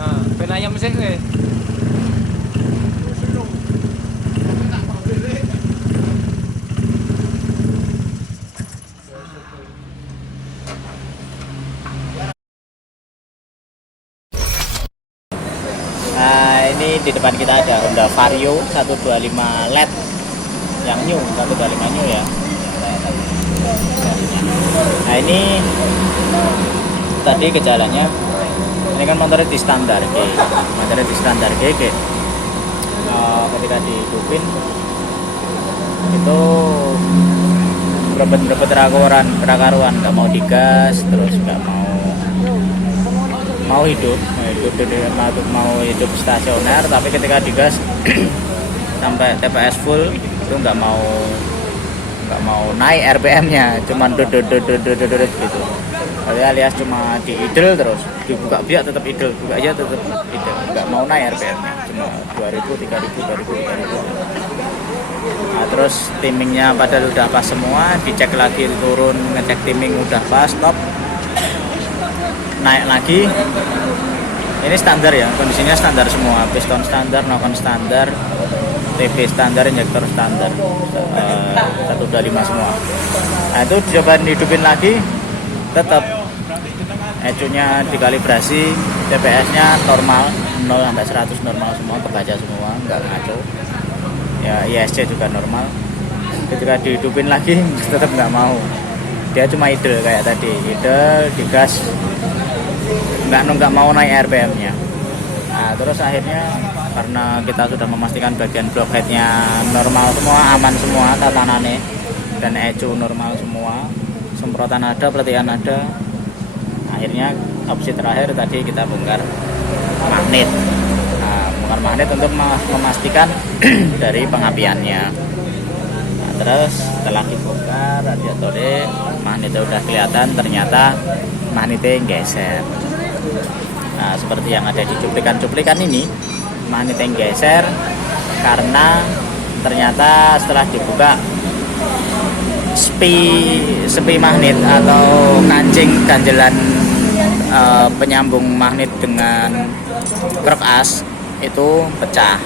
Nah, ben ayam sih kowe. Nah, ini di depan kita ada Honda Vario 125 LED yang new, 125 new ya. Nah, ini tadi gejalanya, ini kan motornya di standar G, ketika dihidupin itu berebet rakaruan, nggak mau digas, terus nggak mau hidup stasioner, tapi ketika digas sampai TPS full itu nggak mau naik RPM-nya, cuman dudut gitu. Jadi alias cuma diidle terus, dibuka biak tetap idle, buka aja tetap idle, nggak mau naik RPM-nya, cuma 2000, 3000. Nah, terus timingnya padahal udah pas semua, dicek lagi turun, ngecek timing udah pas, stop, naik lagi. Ini standar ya, kondisinya standar semua, piston standar, knockout standar, TB standar, injektor standar, 125 semua. Nah, itu coba hidupin lagi, tetap ecunya dikalibrasi, TPS-nya normal, 0 sampai 100 normal semua, kebaca semua, nggak ngaco. Ya, ISC juga normal. Ketika dihidupin lagi tetap nggak mau. Dia cuma idle kayak tadi, idle, digas, nggak mau naik RPM-nya. Nah, terus akhirnya karena kita sudah memastikan bagian blockhead-nya normal semua, aman semua tatanannya, dan ecu normal semua, semprotan ada, peletihan ada. Akhirnya opsi terakhir tadi kita bongkar magnet. Nah, bongkar magnet untuk memastikan dari pengapiannya. Nah, terus setelah dibongkar radiatornya, magnetnya udah kelihatan, ternyata magnetnya geser. Nah, seperti yang ada di cuplikan ini, magnetnya geser karena ternyata setelah dibuka sepi magnet atau ganjelan penyambung magnet dengan krok as itu pecah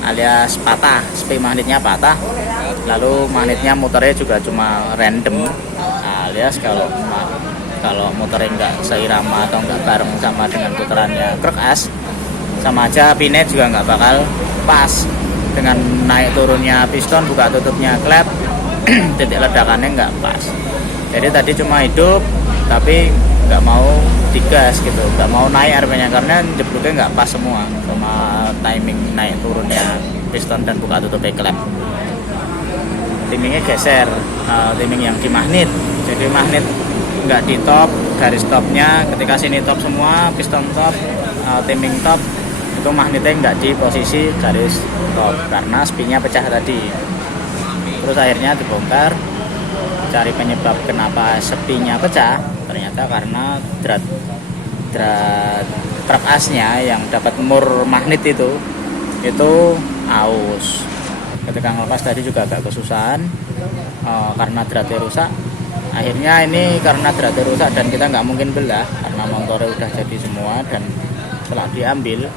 alias patah, sepi magnetnya patah, lalu magnetnya muternya juga cuma random, alias kalau muternya nggak seirama atau nggak bareng sama dengan putarannya krok as, sama aja pinnya juga nggak bakal pas dengan naik turunnya piston, buka tutupnya klep, titik ledakannya nggak pas. Jadi tadi cuma hidup tapi nggak mau digas gitu, nggak mau naik RPM-nya karena jebloknya nggak pas semua sama timing naik turunnya piston dan buka tutupnya klep. Timingnya geser, timing yang di magnet, jadi magnet nggak di top, garis topnya ketika sini top semua, piston top, timing top, itu magnetnya nggak di posisi garis top karena spinya pecah tadi. Terus akhirnya dibongkar, cari penyebab kenapa spinya pecah, ternyata karena drat truk asnya yang dapat mur magnet itu aus. Ketika ngelepas tadi juga agak kesusahan karena dratnya rusak. Akhirnya ini karena dratnya rusak dan kita nggak mungkin belah karena motornya udah jadi semua, dan setelah diambil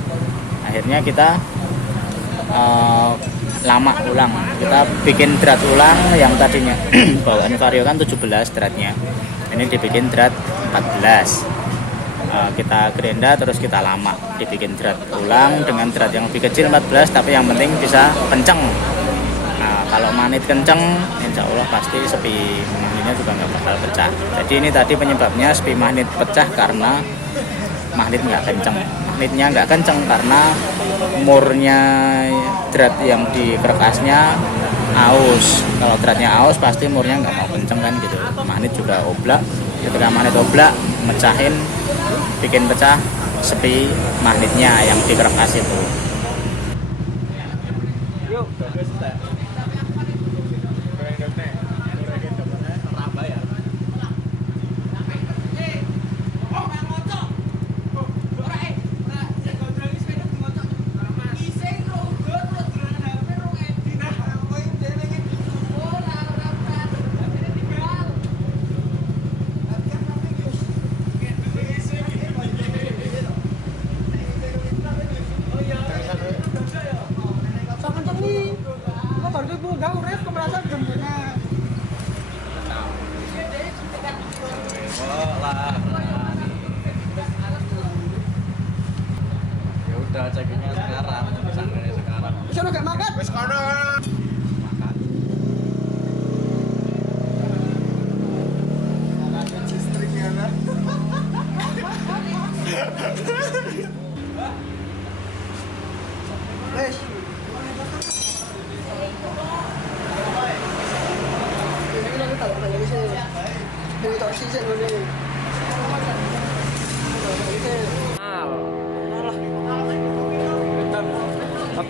akhirnya kita lama ulang, kita bikin drat ulang yang tadinya bawaan Vario kan 17 dratnya, ini dibikin drat 14, kita gerinda terus kita lama dibikin drat ulang dengan drat yang lebih kecil 14, tapi yang penting bisa kenceng. Nah, kalau magnet kenceng insya Allah pasti sepi magnetnya juga nggak bakal pecah. Jadi ini tadi penyebabnya sepi magnet pecah karena magnet nggak kenceng, magnetnya nggak kenceng karena murnya drat yang di kerkasnya aus. Kalau dratnya aus pasti murnya nggak mau kenceng kan gitu. Magnet juga oblak, ketika magnet oblak mecahin, bikin pecah sepi magnetnya yang di kerkas itu. enggak urip kemerasa jembutnya. Oh lah. Ya udah ceknya sekarang, pesantrennya sekarang. Wis ono gak makan? Wis ono. Makan. Wis. Ini lagi tak balik sih. Ini tak sih ngene.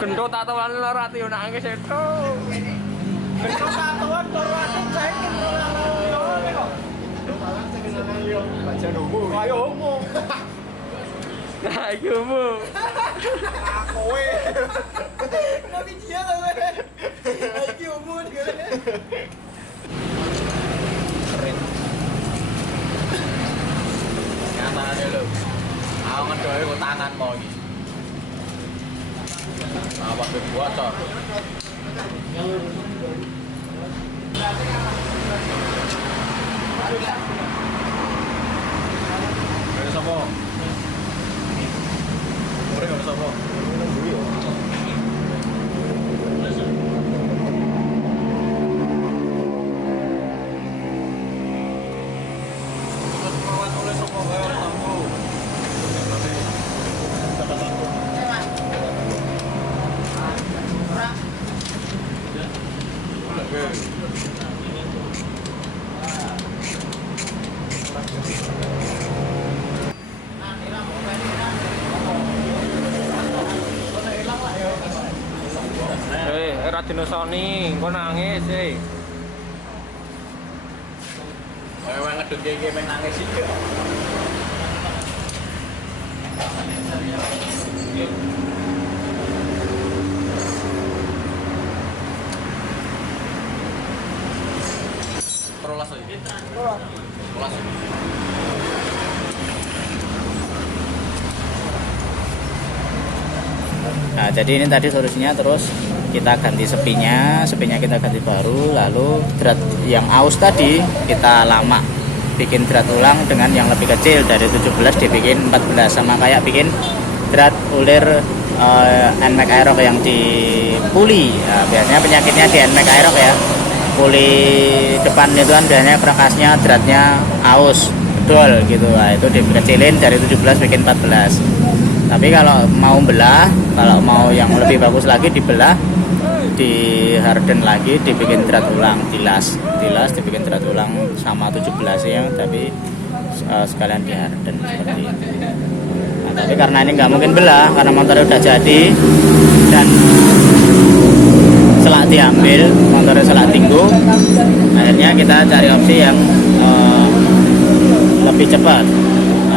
Gendut tatoan ora ati yo nangis itu. Gendut tatoan karo ati saiki kok. Baca homo. Ayo homo. Nah, iki homo. Kowe. Tapi dia lah kowe. Iki umur gede. Keren. Nyatane lho. Aku ngedoe kok tanganmu iki. Apa ke bocor? Ada sapa? Ora ada sapa? Era dinosoni, kok nangis sih. Kowe ngedut iki men nangis iki. Rolas lagi. Rolas. Nah, jadi ini tadi solusinya, terus kita ganti sepinya kita ganti baru, lalu drat yang aus tadi kita lama bikin drat ulang dengan yang lebih kecil, dari 17 dibikin 14, sama kayak bikin drat ulir NMAX Aerox yang di puli. Nah, biasanya penyakitnya di NMAX Aerox ya, puli depan itu kan biasanya kerakasnya dratnya aus bedol gitu. Nah, itu dikecilin dari 17 bikin 14. Tapi kalau mau belah, kalau mau yang lebih bagus lagi dibelah, di harden lagi, dibikin drat ulang, dilas dibikin drat ulang sama 17 ya, tapi sekalian di harden seperti itu. Nah, tapi karena ini nggak mungkin belah karena motornya udah jadi dan selak diambil, motornya selak tinggu, akhirnya kita cari opsi yang lebih cepat,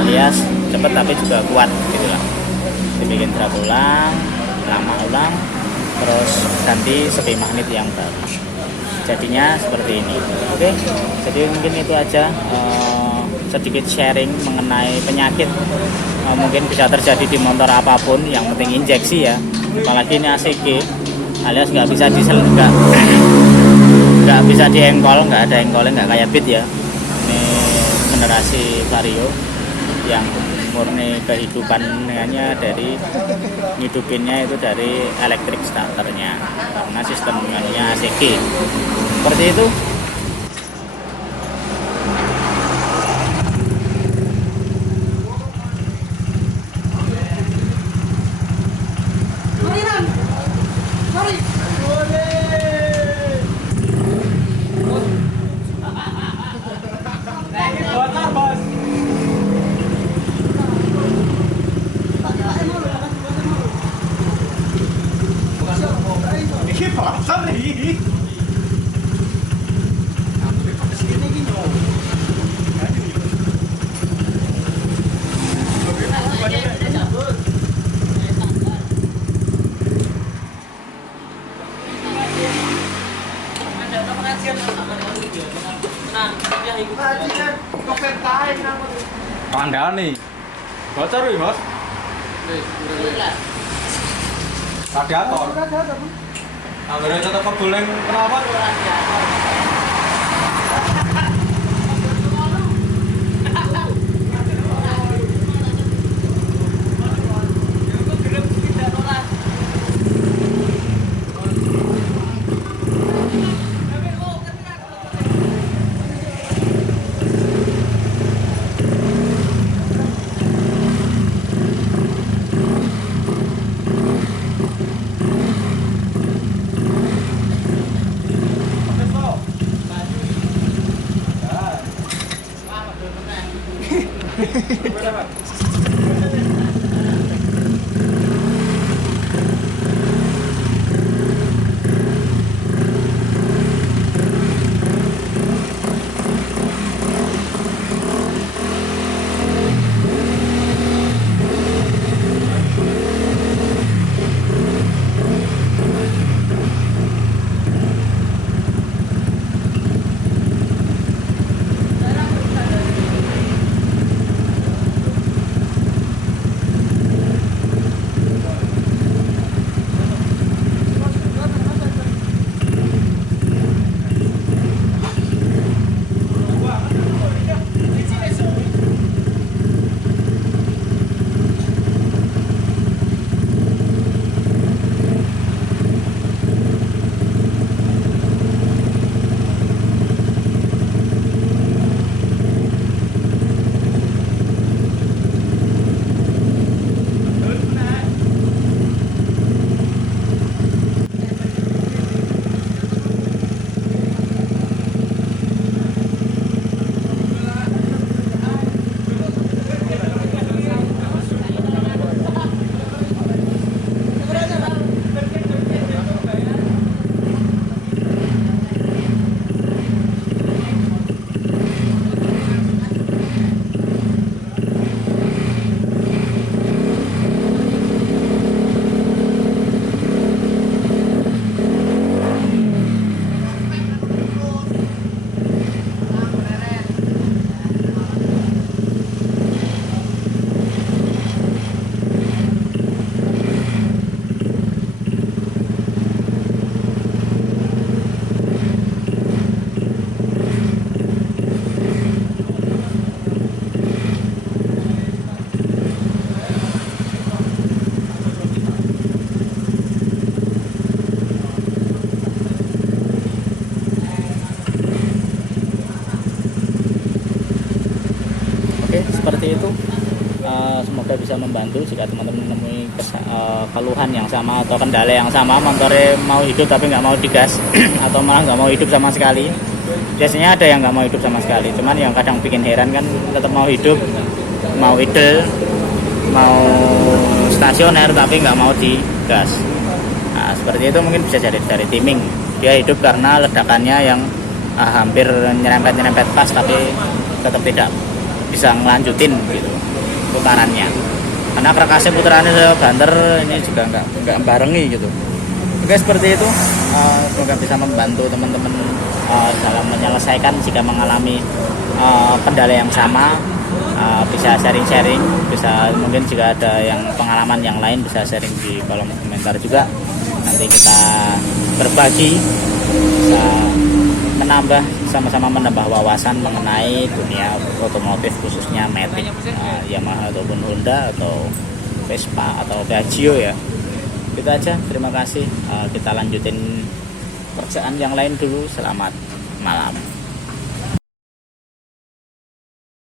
alias cepat tapi juga kuat gitulah. Dibikin drat ulang, lama ulang, terus ganti sepi magnet yang baru, jadinya seperti ini. Oke, jadi mungkin itu aja sedikit sharing mengenai penyakit mungkin bisa terjadi di motor apapun, yang penting injeksi ya, apalagi ini ACG alias nggak bisa nggak bisa diengkol, nggak ada engkolnya, nggak kayak Beat ya. Ini generasi Vario yang murni kehidupannya dari ngidupinnya itu dari elektrik starternya, karena sistemnya ACG seperti itu. Kandhane. Bocor iki, Mas. Radiator. Akhirnya tetap keguleng kenapa? Oke, seperti itu. Semoga bisa membantu jika teman-teman menemui keluhan yang sama atau kendala yang sama, motornya mau hidup tapi nggak mau digas atau malah nggak mau hidup sama sekali. Biasanya ada yang nggak mau hidup sama sekali, cuman yang kadang bikin heran kan tetap mau hidup, mau idle, mau stasioner tapi nggak mau digas. Nah, seperti itu mungkin bisa jadi dari timing. Dia hidup karena ledakannya yang hampir nyerempet pas tapi tetap tidak bisa ngelanjutin gitu putarannya, karena karkasnya putarannya saya banter, ini juga nggak barengi gitu. Oke, seperti itu. Semoga bisa membantu teman-teman dalam menyelesaikan jika mengalami kendala yang sama. Bisa sharing-sharing, bisa mungkin jika ada yang pengalaman yang lain bisa sharing di kolom komentar juga, nanti kita berbagi, bisa menambah, sama-sama menambah wawasan mengenai dunia otomotif, khususnya Matic, Yamaha ataupun Honda atau Vespa atau Piaggio ya. Itu aja, terima kasih. Kita lanjutin kerjaan yang lain dulu. Selamat malam.